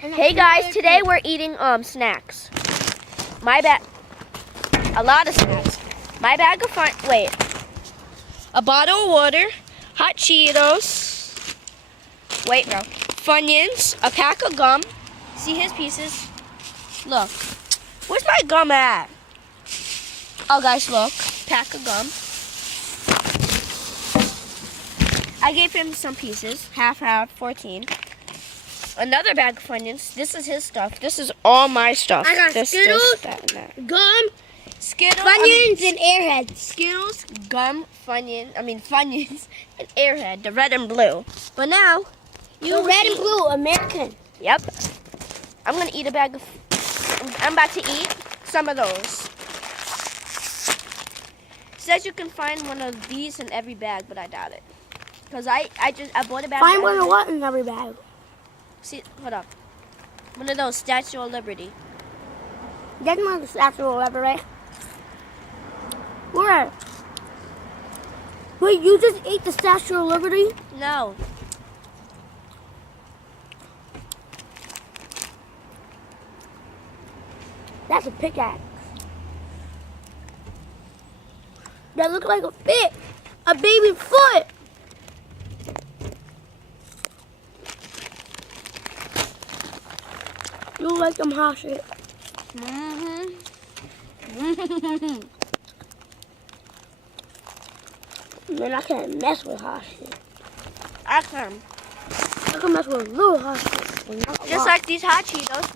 Hey guys, today we're eating snacks. My bag, a lot of snacks. My bag of fun. Wait, a bottle of water, hot Cheetos. Wait, no, Funyuns, a pack of gum. See his pieces. Look, where's my gum at? Oh guys, look, pack of gum. I gave him some pieces, half, 14. Another bag of Funyuns. This is his stuff. This is all my stuff. I got Skittles, that, and that. gum, Skittles, Funyuns, and Airheads. Skittles, gum, Funyuns, and Airhead, the red and blue. But now, The red and blue, American. Yep. I'm gonna eat a bag of. I'm about to eat some of those. Says you can find one of these in every bag, but I doubt it. Cause I bought a bag. Find one of what in every bag? See, hold up. One of those Statue of Liberty. That's not the Statue of Liberty. Where? Wait, you just ate the Statue of Liberty? No. That's a pickaxe. That looks like a baby foot. You like them hot shit. Mm-hmm. Man, I can't mess with hot shit. I can. I can mess with a little hot shit. But not a Just lot. like these hot Cheetos,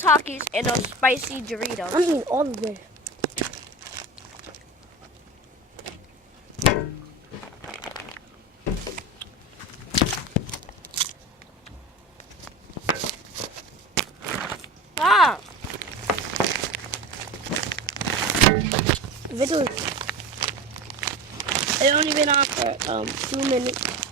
Takis, and those spicy Doritos. I'm eating all of it. Ah. Video. It only been on for 2 minutes.